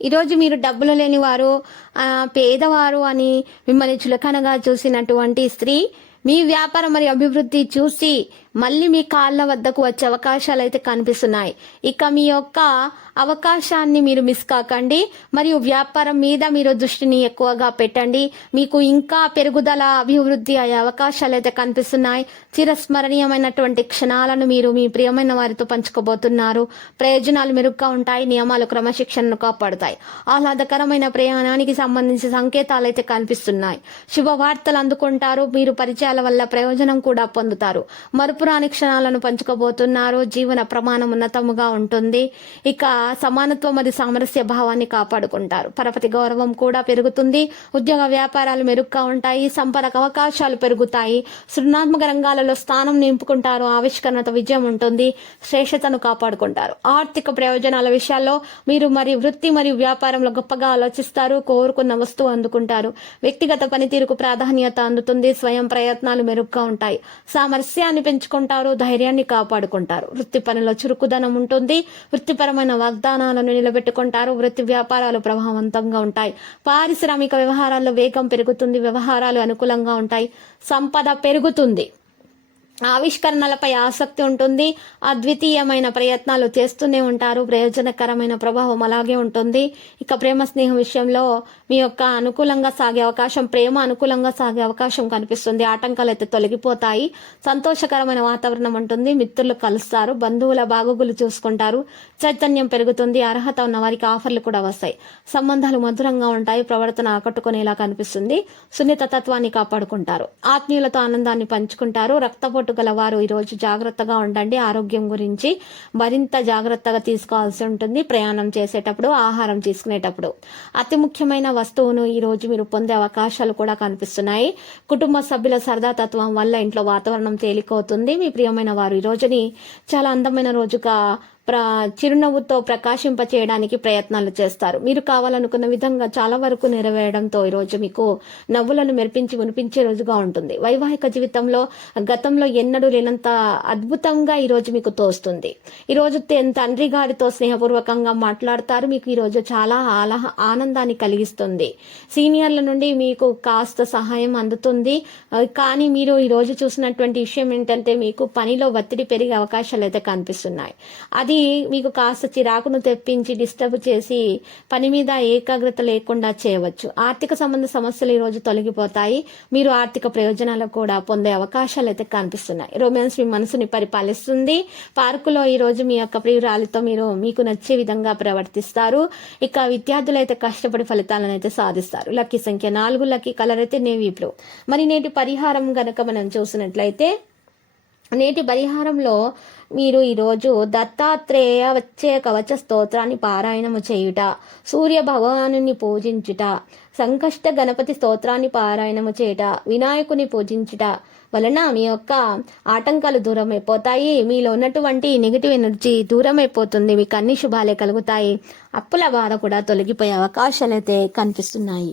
ఈరోజు మీరు డబ్బులు లేని వారు పేదవారు అని మిమ్మల్ని చులకనగా చూసినటువంటి స్త్రీ మీ వ్యాపారం మరియు అభివృద్ధి చూసి మళ్ళీ మీ కాళ్ళ వద్దకు వచ్చే అవకాశాలు అయితే కనిపిస్తున్నాయి. ఇక మీ యొక్క అవకాశాన్ని మీరు మిస్ కాకండి. మరియు వ్యాపారం మీద మీరు దృష్టిని ఎక్కువగా పెట్టండి. మీకు ఇంకా పెరుగుదల అభివృద్ధి అయ్యే అవకాశాలు అయితే కనిపిస్తున్నాయి. చిరస్మరణీయమైనటువంటి క్షణాలను మీరు మీ ప్రియమైన వారితో పంచుకోబోతున్నారు. ప్రయోజనాలు మెరుగ్గా ఉంటాయి. నియమాలు క్రమశిక్షణను కాపాడుతాయి. ఆహ్లాదకరమైన ప్రయాణానికి సంబంధించిన సంకేతాలు అయితే కనిపిస్తున్నాయి. శుభవార్తలు అందుకుంటారు. మీరు పరిచయాల వల్ల ప్రయోజనం కూడా పొందుతారు. మరుపు మరుపురాని క్షణాలను పంచుకోబోతున్నారు. జీవన ప్రమాణం ఉన్నతముగా ఉంటుంది. ఇక సమానత్వం మరియు సామరస్య భావాన్ని కాపాడుకుంటారు. పరపతి గౌరవం కూడా పెరుగుతుంది. ఉద్యోగ వ్యాపారాలు మెరుగ్గా ఉంటాయి. సంపద అవకాశాలు పెరుగుతాయి. సృజనాత్మక రంగాలలో స్థానం నింపుకుంటారు. ఆవిష్కరణతో విజయం ఉంటుంది. శ్రేష్టతను కాపాడుకుంటారు. ఆర్థిక ప్రయోజనాల విషయాల్లో మీరు మరి వృత్తి మరియు వ్యాపారంలో గొప్పగా ఆలోచిస్తారు. కోరుకున్న వస్తువు అందుకుంటారు. వ్యక్తిగత పనితీరుకు ప్రాధాన్యత అందుతుంది. స్వయం ప్రయత్నాలు మెరుగ్గా ఉంటాయి. సామరస్యాన్ని పెంచుకుంటారు. ధైర్యాన్ని కాపాడుకుంటారు. వృత్తి పనిలో చురుకుదనం ఉంటుంది. వృత్తిపరమైన వాగ్దానాలను నిలబెట్టుకుంటారు. వృత్తి వ్యాపారాలు ప్రభావవంతంగా ఉంటాయి. పారిశ్రామిక వ్యవహారాల్లో వేగం పెరుగుతుంది. వ్యవహారాలు అనుకూలంగా ఉంటాయి. సంపద పెరుగుతుంది. ఆవిష్కరణలపై ఆసక్తి ఉంటుంది. అద్వితీయమైన ప్రయత్నాలు చేస్తూనే ఉంటారు. ప్రయోజనకరమైన ప్రభావం అలాగే ఉంటుంది. ఇక ప్రేమ స్నేహం విషయంలో మీ యొక్క అనుకూలంగా సాగే అవకాశం ప్రేమ అనుకూలంగా సాగే అవకాశం కనిపిస్తుంది. ఆటంకాలు అయితే తొలగిపోతాయి. సంతోషకరమైన వాతావరణం ఉంటుంది. మిత్రులు కలుస్తారు. బంధువుల బాగోగులు చూసుకుంటారు. చైతన్యం పెరుగుతుంది. అర్హత ఉన్న వారికి ఆఫర్లు కూడా వస్తాయి. సంబంధాలు మధురంగా ఉంటాయి. ప్రవర్తన ఆకట్టుకునేలా కనిపిస్తుంది. సున్నిత తత్వాన్ని కాపాడుకుంటారు. ఆత్మీయులతో ఆనందాన్ని పంచుకుంటారు. రక్తపోటు గల వారు ఈరోజు జాగ్రత్తగా ఉండండి. ఆరోగ్యం గురించి మరింత జాగ్రత్తగా తీసుకోవాల్సి ఉంటుంది. ప్రయాణం చేసేటప్పుడు ఆహారం తీసుకునేటప్పుడు. అతి ముఖ్యమైన వస్తువును ఈ రోజు మీరు పొందే అవకాశాలు కూడా కనిపిస్తున్నాయి. కుటుంబ సభ్యుల సరదా తత్వం వల్ల ఇంట్లో వాతావరణం తేలికవుతుంది. మీ ప్రియమైన వారు ఈ రోజుని చాలా అందమైన రోజుగా చిరునవ్వుతో ప్రకాశింప చేయడానికి ప్రయత్నాలు చేస్తారు. మీరు కావాలనుకున్న విధంగా చాలా వరకు నెరవేరడంతో ఈరోజు మీకు నవ్వులను మెరిపించి వినిపించే రోజుగా ఉంటుంది. వైవాహిక జీవితంలో గతంలో ఎన్నడూ లేనంత అద్భుతంగా ఈరోజు మీకు తోస్తుంది. ఈరోజు తండ్రి గారితో స్నేహపూర్వకంగా మాట్లాడతారు. మీకు ఈరోజు చాలా ఆలహ ఆనందాన్ని కలిగిస్తుంది. సీనియర్ల నుండి మీకు కాస్త సహాయం అందుతుంది. కానీ మీరు ఈరోజు చూసినటువంటి విషయం ఏంటంటే మీకు పనిలో ఒత్తిడి పెరిగే అవకాశాలు అయితే కనిపిస్తున్నాయి. అది మీకు కాస్త చిరాకును తెప్పించి డిస్టర్బ్ చేసి పని మీద ఏకాగ్రత లేకుండా చేయవచ్చు. ఆర్థిక సంబంధ సమస్యలు ఈరోజు తొలగిపోతాయి. మీరు ఆర్థిక ప్రయోజనాలు కూడా పొందే అవకాశాలు అయితే కనిపిస్తున్నాయి. రొమాన్స్ మీ మనసుని పరిపాలిస్తుంది. పార్కులో ఈ రోజు మీ యొక్క ప్రియురాలితో మీరు మీకు నచ్చే విధంగా ప్రవర్తిస్తారు. ఇక విద్యార్థులు అయితే కష్టపడి ఫలితాలను అయితే సాధిస్తారు. లక్కీ సంఖ్య నాలుగు లక్కీ కలర్ అయితే నేవీ బ్లూ. మరి నేటి పరిహారం గనక మనం చూసినట్లయితే నేటి పరిహారంలో మీరు ఈరోజు దత్తాత్రేయ వచ్చే కవచ స్తోత్రాన్ని పారాయణము చేయుట సూర్య భగవానుని పూజించుట సంకష్ట గణపతి స్తోత్రాన్ని పారాయణము చేయుట వినాయకుని పూజించుట వలన మీ యొక్క ఆటంకాలు దూరం అయిపోతాయి మీలో ఉన్నటువంటి నెగిటివ్ ఎనర్జీ దూరం అయిపోతుంది మీకు అన్ని శుభాలే కలుగుతాయి. అప్పుల బాధ కూడా తొలగిపోయే అవకాశాలు అయితే కనిపిస్తున్నాయి.